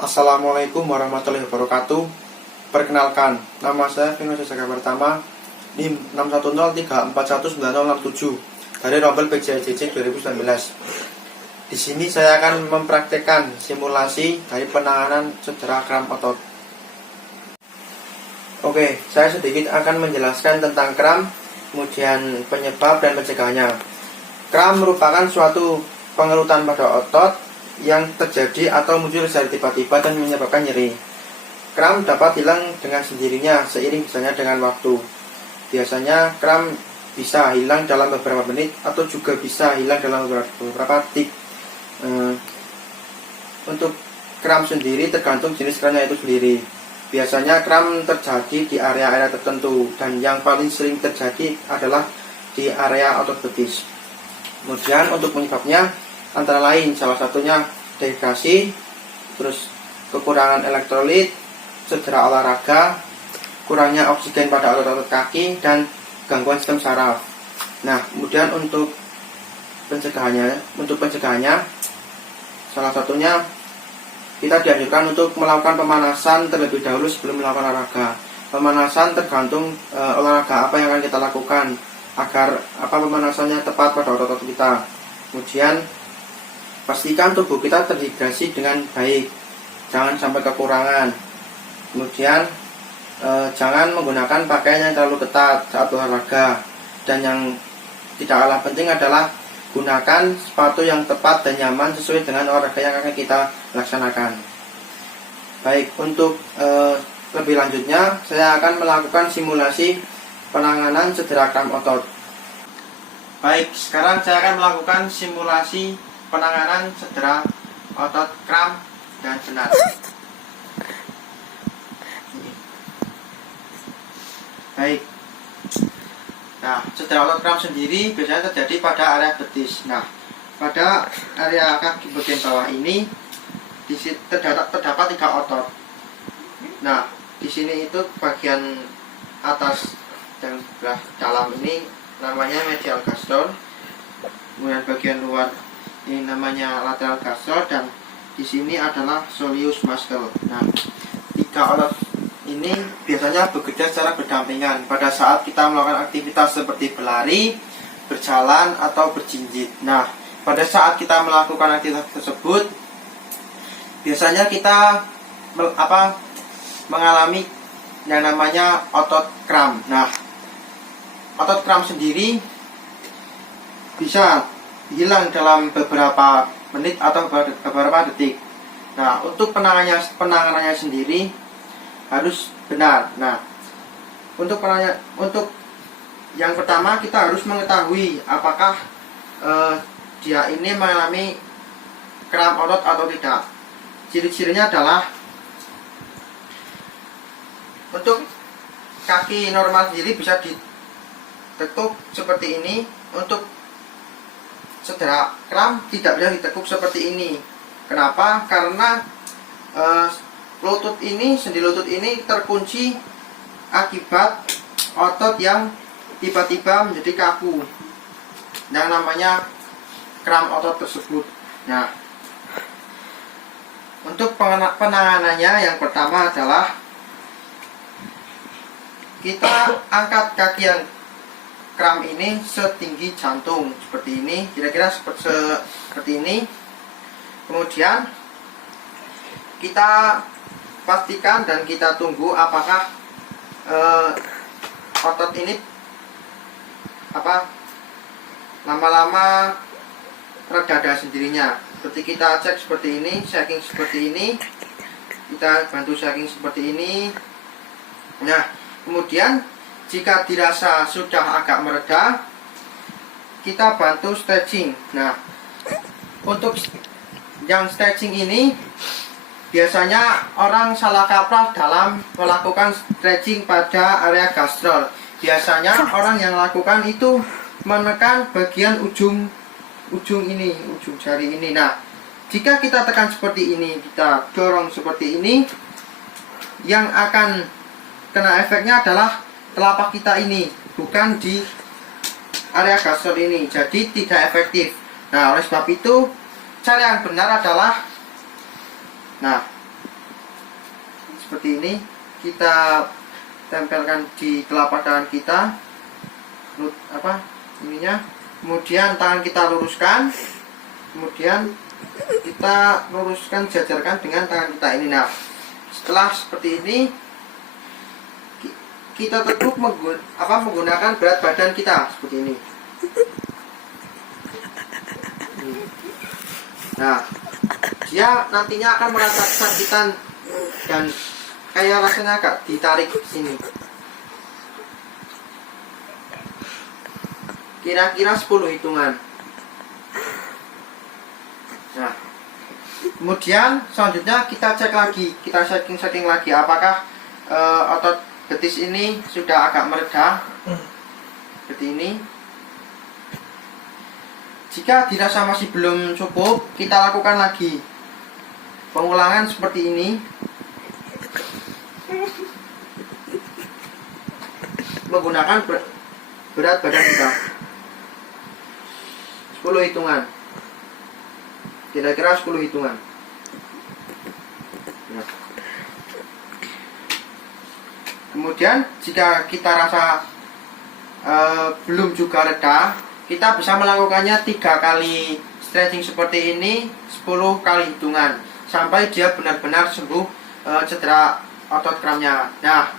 Assalamualaikum warahmatullahi wabarakatuh. Perkenalkan, nama saya Vino Sesaka Pertama, NIM 610341906 dari Rombel PJJC 2019. Di sini saya akan mempraktekkan simulasi dari penanganan cedera kram otot. Oke, saya sedikit akan menjelaskan tentang kram, kemudian penyebab dan pencegahannya. Kram merupakan suatu pengerutan pada otot yang terjadi atau muncul secara tiba-tiba dan menyebabkan nyeri. Kram dapat hilang dengan sendirinya seiring misalnya dengan waktu. Biasanya kram bisa hilang dalam beberapa menit atau juga bisa hilang dalam beberapa detik. Untuk kram sendiri tergantung jenis kramnya itu sendiri. Biasanya kram terjadi di area-area tertentu dan yang paling sering terjadi adalah di area otot betis. Kemudian untuk penyebabnya antara lain salah satunya dehidrasi, terus kekurangan elektrolit, cedera olahraga, kurangnya oksigen pada otot-otot kaki, dan gangguan sistem saraf. Nah, kemudian untuk pencegahannya salah satunya kita dianjurkan untuk melakukan pemanasan terlebih dahulu sebelum melakukan olahraga. Pemanasan tergantung olahraga apa yang akan kita lakukan agar pemanasannya tepat pada otot-otot kita. Kemudian pastikan tubuh kita terhidrasi dengan baik, jangan sampai kekurangan. Kemudian jangan menggunakan pakaian yang terlalu ketat saat olahraga. Dan yang tidak kalah penting adalah gunakan sepatu yang tepat dan nyaman sesuai dengan olahraga yang akan kita laksanakan. Baik, untuk lebih lanjutnya saya akan melakukan simulasi penanganan cedera kram otot. Baik, sekarang saya akan melakukan simulasi penanganan cedera otot kram dan senat. Baik. Nah, cedera otot kram sendiri biasanya terjadi pada area betis. Nah, pada area kaki bagian bawah ini terdapat 3 otot. Nah, di sini itu bagian atas dan sebelah dalam ini namanya medial gastrol. Kemudian bagian luar ini namanya lateral gastrol, dan di sini adalah soleus muscle. Nah, 3 otot ini biasanya bekerja secara berdampingan pada saat kita melakukan aktivitas seperti berlari, berjalan, atau berjinjit. Nah, pada saat kita melakukan aktivitas tersebut, biasanya kita mengalami yang namanya otot kram. Nah, otot kram sendiri bisa hilang dalam beberapa menit atau beberapa detik. Nah, untuk penanganannya sendiri harus benar. Nah, untuk yang pertama kita harus mengetahui apakah dia ini mengalami kram otot atau tidak. Ciri-cirinya adalah untuk kaki normal sendiri bisa ditekuk seperti ini. Untuk cedera kram tidak bisa ditekuk seperti ini. Kenapa? Karena sendi lutut ini terkunci akibat otot yang tiba-tiba menjadi kaku, yang namanya kram otot tersebut. Nah, untuk penanganannya yang pertama adalah kita angkat kaki yang kram ini setinggi jantung seperti ini, kira-kira seperti ini. Kemudian kita pastikan dan kita tunggu apakah otot ini lama-lama reda sendirinya. Seperti kita cek seperti ini, shaking seperti ini, kita bantu shaking seperti ini. Nah, kemudian jika dirasa sudah agak mereda, kita bantu stretching. Nah, untuk yang stretching ini biasanya orang salah kaprah dalam melakukan stretching pada area gastrol. Biasanya orang yang lakukan itu menekan bagian ujung jari ini. Nah, jika kita tekan seperti ini, kita dorong seperti ini, yang akan kena efeknya adalah telapak kita ini, bukan di area gastrol ini. Jadi tidak efektif. Nah, oleh sebab itu cara yang benar adalah seperti ini. Kita tempelkan di telapak tangan kita, ininya. Kemudian tangan kita luruskan, kemudian kita luruskan, jajarkan dengan tangan kita ini. Nah, setelah seperti ini, kita teguk menggunakan berat badan kita seperti ini. Nah, dia nantinya akan merasa kesakitan dan kayak rasanya agak ditarik sini. Kira-kira 10 hitungan. Nah, kemudian selanjutnya kita cek lagi, kita checking lagi apakah otot betis ini sudah agak mereda seperti ini. Jika dirasa masih belum cukup, kita lakukan lagi pengulangan seperti ini. Menggunakan berat badan kita. 10 hitungan. Kira-kira 10 hitungan. Nah. Kemudian jika kita rasa belum juga reda, kita bisa melakukannya 3 kali stretching seperti ini, 10 kali hitungan sampai dia benar-benar sembuh cedera otot kramnya. Nah,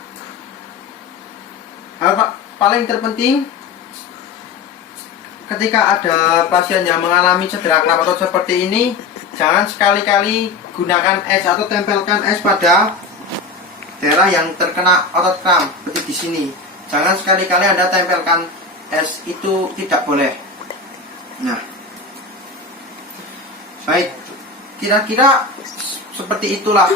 hal paling terpenting ketika ada pasien yang mengalami cedera kram otot seperti ini, jangan sekali-kali gunakan es atau tempelkan es pada daerah yang terkena otot kram seperti di sini. Jangan sekali-kali Anda tempelkan es, itu tidak boleh. Nah, baik, kira-kira seperti itulah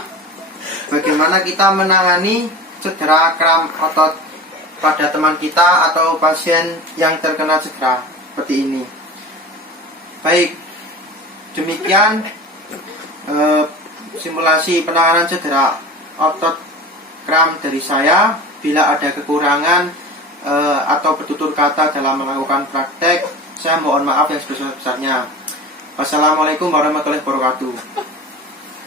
bagaimana kita menangani cedera kram otot pada teman kita atau pasien yang terkena cedera seperti ini. Baik, demikian simulasi penanganan cedera otot kram dari saya. Bila ada kekurangan atau bertutur kata dalam melakukan praktek, saya mohon maaf yang sebesar-besarnya. Wassalamualaikum warahmatullahi wabarakatuh.